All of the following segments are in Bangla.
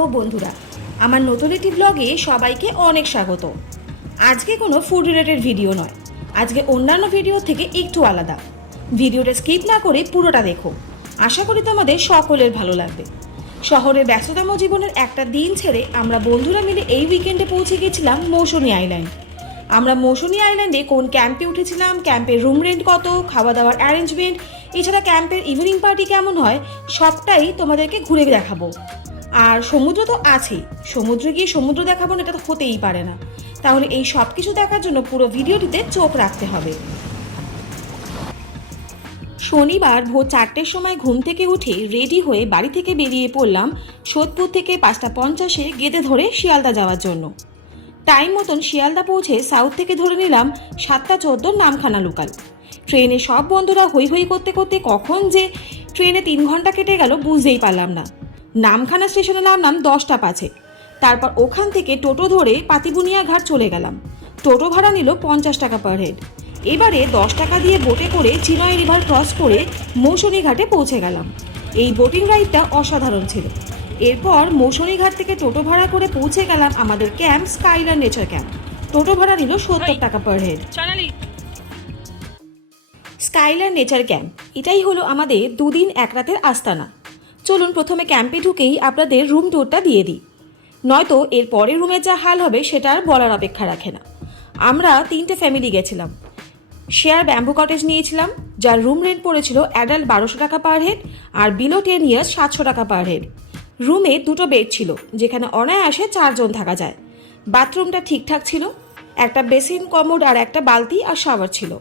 হ্যালো বন্ধুরা, আমার নতুন একটি ব্লগে সবাইকে অনেক স্বাগত। আজকে কোনো ফুড রিলেটেড ভিডিও নয়, আজকে অন্যান্য ভিডিও থেকে একটু আলাদা। ভিডিওটা স্কিপ না করে পুরোটা দেখো, আশা করি তোমাদের সকলের ভালো লাগবে। শহরের ব্যস্ততম জীবনের একটা দিন ছেড়ে আমরা বন্ধুরা মিলে এই উইকেন্ডে পৌঁছে গেছিলাম মৌসুনী আইল্যান্ড। আমরা মৌসুনী আইল্যান্ডে কোন ক্যাম্পে উঠেছিলাম, ক্যাম্পের রুম রেন্ট কত, খাওয়া দাওয়ার অ্যারেঞ্জমেন্ট, এছাড়া ক্যাম্পের ইভিনিং পার্টি কেমন হয় সবটাই তোমাদেরকে ঘুরে দেখাবো। আর সমুদ্র তো আছেই, সমুদ্রে গিয়ে সমুদ্র দেখাবো না, এটা তো হতেই পারে না। তাহলে এই সব কিছু দেখার জন্য পুরো ভিডিওটিতে চোখ রাখতে হবে। শনিবার ভোর 4টের সময় ঘুম থেকে উঠে রেডি হয়ে বাড়ি থেকে বেরিয়ে পড়লাম সোদপুর থেকে 5:50 গেদে ধরে শিয়ালদা যাওয়ার জন্য। টাইম মতন শিয়ালদা পৌঁছে সাউথ থেকে ধরে নিলাম 7:14 নামখানা লোকাল। ট্রেনে সব বন্ধুরা হই হই করতে করতে কখন যে ট্রেনে 3 ঘন্টা কেটে গেল বুঝতেই পারলাম না। নামখানা স্টেশনে নামলাম 10টা 5-এ। তারপর ওখান থেকে টোটো ধরে পাতিবুনিয়া ঘাট চলে গেলাম। টোটো ভাড়া নিল 50 টাকা পার হেড। এবারে 10 টাকা দিয়ে বোটে করে চিনয় রিভার ক্রস করে মৌসুনী ঘাটে পৌঁছে গেলাম। এই বোটিং রাইডটা অসাধারণ ছিল। এরপর মৌসুনী ঘাট থেকে টোটো ভাড়া করে পৌঁছে গেলাম আমাদের ক্যাম্প স্কাইল্যান্ড নেচার ক্যাম্প। টোটো ভাড়া নিল 70 টাকা per head. Skyland nature camp এটাই হলো আমাদের 2 দিন 1 রাতের আস্তানা। চলুন প্রথমে ক্যাম্পে ঢুকেই আপনাদের রুম ট্যুরটা দিয়ে দিই, নয়তো এর পরের রুমের যা হাল হবে সেটা আর বলার অপেক্ষা রাখে না। আমরা 3টে ফ্যামিলি গেছিলাম। শেয়ার ব্যাম্বু কটেজ নিয়েছিলাম, যার রুম রেন্ট পড়েছিল অ্যাডাল্ট 1200 টাকা পার হেড আর বিলো 10 ইয়ার্স 700 টাকা পার হেড। রুমে 2টো বেড ছিল, যেখানে অনায়াসে 4 জন থাকা যায়। বাথরুমটা ঠিকঠাক ছিল, একটা বেসিন, কমোড আর একটা বালতি আর শাওয়ার ছিল।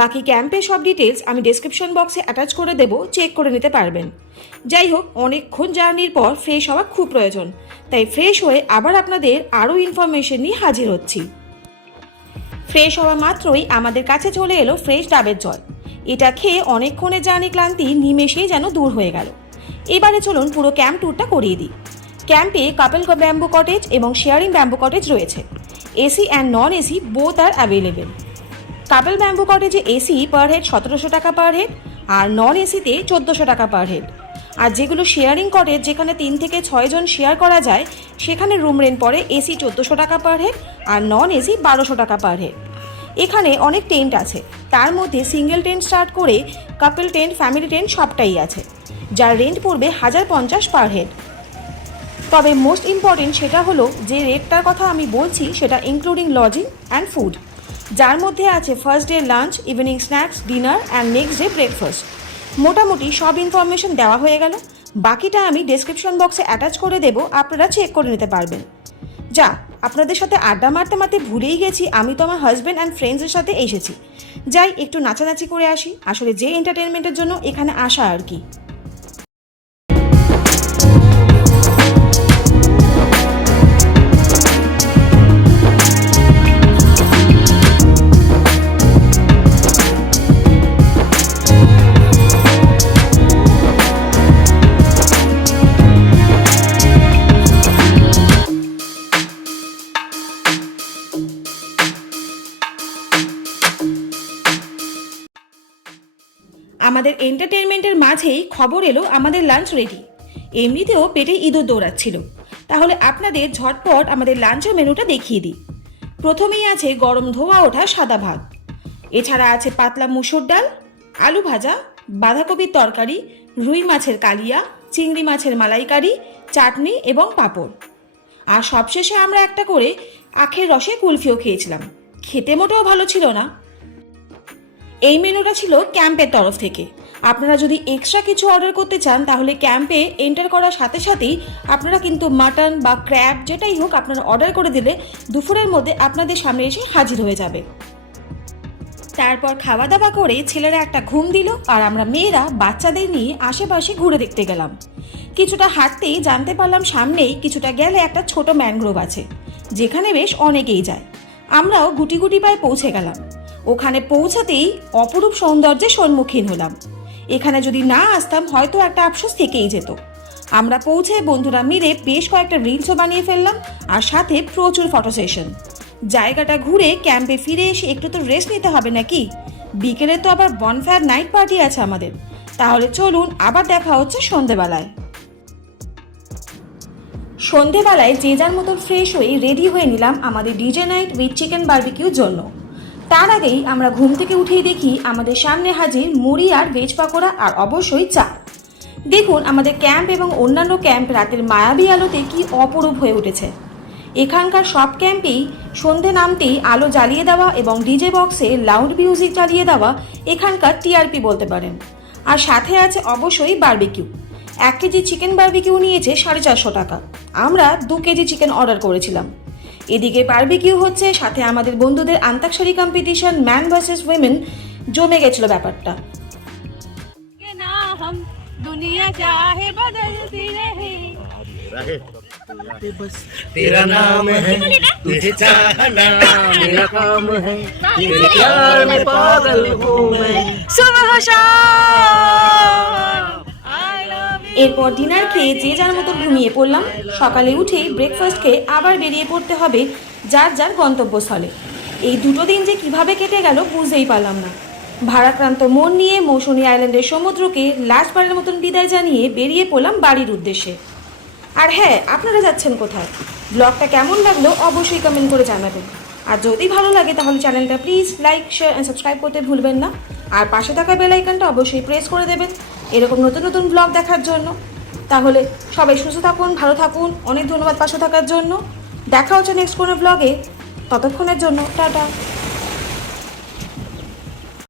বাকি ক্যাম্পের সব ডিটেলস আমি ডেসক্রিপশন বক্সে অ্যাটাচ করে দেবো, চেক করে নিতে পারবেন। যাই হোক, অনেকক্ষণ জার্নির পর ফ্রেশ হওয়া খুব প্রয়োজন, তাই ফ্রেশ হয়ে আবার আপনাদের আরও ইনফরমেশন নিয়ে হাজির হচ্ছি। ফ্রেশ হওয়া মাত্রই আমাদের কাছে চলে এলো ফ্রেশ ডাবের জল। এটা খেয়ে অনেকক্ষণের জার্নি ক্লান্তি নিমেষেই যেন দূর হয়ে গেল। এবারে চলুন পুরো ক্যাম্প ট্যুরটা করিয়ে দিই। ক্যাম্পে কাপল ব্যাম্বু কটেজ এবং শেয়ারিং ব্যাম্বু কটেজ রয়েছে। AC and non AC both আর অ্যাভেলেবেল। কাপল ব্যাম্বু কটেজে এসি পার হেড 1700 টাকা পার হেড আর নন এসিতে 1400 টাকা পার হেড। আর যেগুলো শেয়ারিং কটেজ, যেখানে 3 থেকে 6 জন শেয়ার করা যায়, সেখানে রুম রেন্ট পড়ে এসি 1400 টাকা পার হেড আর নন এসি 1200 টাকা পার হেড। এখানে অনেক টেন্ট আছে, তার মধ্যে সিঙ্গেল টেন্ট স্টার্ট করে কাপল টেন্ট, ফ্যামিলি টেন্ট সবটাই আছে, যার রেন্ট পড়বে 1050 পার হেড। তবে মোস্ট ইম্পর্টেন্ট সেটা হলো যে রেটটার কথা আমি বলছি সেটা ইনক্লুডিং লজিং অ্যান্ড ফুড, যার মধ্যে আছে first day lunch, evening snacks, dinner and next day breakfast. মোটামুটি সব ইনফরমেশন দেওয়া হয়ে গেল। বাকিটা আমি ডেসক্রিপশন বক্সে অ্যাটাচ করে দেবো, আপনারা চেক করে নিতে পারবেন। যা, আপনাদের সাথে আড্ডা মারতে মারতে ভুলেই গেছি আমি তো আমার হাজব্যান্ড অ্যান্ড ফ্রেন্ডসের সাথে এসেছি। যাই একটু নাচানাচি করে আসি, আসলে যে এন্টারটেনমেন্টের জন্য এখানে আসা আর কি। আমাদের এন্টারটেনমেন্টের মাঝেই খবর এলো আমাদের লাঞ্চ রেডি। এমনিতেও পেটে ইঁদুর দৌড়াচ্ছিল, তাহলে আপনাদের ঝটপট আমাদের লাঞ্চের মেনুটা দেখিয়ে দিই। প্রথমেই আছে গরম ধোয়া ওঠা সাদা ভাত, এছাড়া আছে পাতলা মুসুর ডাল, আলু ভাজা, বাঁধাকপির তরকারি, রুই মাছের কালিয়া, চিংড়ি মাছের মালাইকারি, চাটনি এবং পাঁপড়। আর সবশেষে আমরা একটা করে আখের রসে কুলফিও খেয়েছিলাম, খেতে মোটেও ভালো ছিল না। এই মেনুটা ছিল ক্যাম্পের তরফ থেকে। আপনারা যদি এক্সট্রা কিছু অর্ডার করতে চান তাহলে ক্যাম্পে এন্টার করার সাথে সাথেই আপনারা কিন্তু মাটন বা ক্র্যাব যেটাই হোক আপনারা অর্ডার করে দিলে দুপুরের মধ্যে আপনাদের সামনে এসে হাজির হয়ে যাবে। তারপর খাওয়া দাওয়া করে ছেলেরা একটা ঘুম দিল আর আমরা মেয়েরা বাচ্চাদের নিয়ে আশেপাশে ঘুরে দেখতে গেলাম। কিছুটা হাঁটতেই জানতে পারলাম সামনেই কিছুটা গেলে একটা ছোট ম্যানগ্রোভ আছে, যেখানে বেশ অনেকেই যায়। আমরাও গুটি গুটি পায়ে পৌঁছে গেলাম। ওখানে পৌঁছাতেই অপরূপ সৌন্দর্যের সম্মুখীন হলাম। এখানে যদি না আসতাম হয়তো একটা আফসোস থেকেই যেত। আমরা পৌঁছে বন্ধুরা মিলে বেশ কয়েকটা রিলসও বানিয়ে ফেললাম আর সাথে প্রচুর ফটো সেশন। জায়গাটা ঘুরে ক্যাম্পে ফিরে এসে একটু তো রেস্ট নিতে হবে নাকি? বিকেলে তো আবার বনফায়ার নাইট পার্টি আছে আমাদের। তাহলে চলুন আবার দেখা হচ্ছে সন্ধেবেলায়। সন্ধেবেলায় যে যার মতন ফ্রেশ হয়ে রেডি হয়ে নিলাম আমাদের ডিজে নাইট উইথ চিকেন বারবিকিউর জন্য। তার আগেই আমরা ঘুম থেকে উঠেই দেখি আমাদের সামনে হাজির মুড়ি আর ভেজ পাকোড়া আর অবশ্যই চা। দেখুন আমাদের ক্যাম্প এবং অন্যান্য ক্যাম্প রাতের মায়াবী আলোতে কি অপরূপ হয়ে উঠেছে। এখানকার সব ক্যাম্পেই সন্ধে নামতেই আলো জ্বালিয়ে দেওয়া এবং ডিজে বক্সে লাউড মিউজিক চালিয়ে দেওয়া এখানকার টিআরপি বলতে পারেন। আর সাথে আছে অবশ্যই বারবিকিউ। 1 কেজি চিকেন বারবিকিউ নিয়েছে 450 টাকা। আমরা 2 কেজি চিকেন অর্ডার করেছিলাম। এদিকে বারবিকিউ হচ্ছে, সাথে আমাদের বন্ধুদের আন্তাক্ষরী কম্পিটিশন ম্যান ভার্সেস উইমেন, জমে গেছিল ব্যাপারটা। दुनिया चाहे बदलती रहे बस तेरा नाम है तुझे चाहना मेरा काम है तेरे प्यार में पागल हूँ मैं सुबह शाम এরপর ডিনার খেয়ে যে যার মতো ঘুমিয়ে পড়লাম। সকালে উঠেই ব্রেকফাস্ট খেয়ে আবার বেরিয়ে পড়তে হবে যার যার গন্তব্যস্থলে। এই দুটো দিন যে কিভাবে কেটে গেল বুঝতেই পারলাম না। ভারাক্রান্ত মন নিয়ে মৌসুমী আইল্যান্ডের সমুদ্রকে লাস্টবারের মতন বিদায় জানিয়ে বেরিয়ে পড়লাম বাড়ির উদ্দেশ্যে। আর হ্যাঁ, আপনারা যাচ্ছেন কোথায়? ব্লগটা কেমন লাগলো অবশ্যই কমেন্ট করে জানাবেন। আর যদি ভালো লাগে তাহলে চ্যানেলটা please like, share and subscribe করতে ভুলবেন না। আর পাশে থাকা বেল আইকনটা অবশ্যই প্রেস করে দেবেন এরকম নতুন নতুন ব্লগ দেখার জন্য। তাহলে সবাই সুস্থ থাকুন, ভালো থাকুন। অনেক ধন্যবাদ পাশে থাকার জন্য। দেখা হচ্ছে নেক্সট কোনো ব্লগে। ততক্ষণের জন্য টাটা।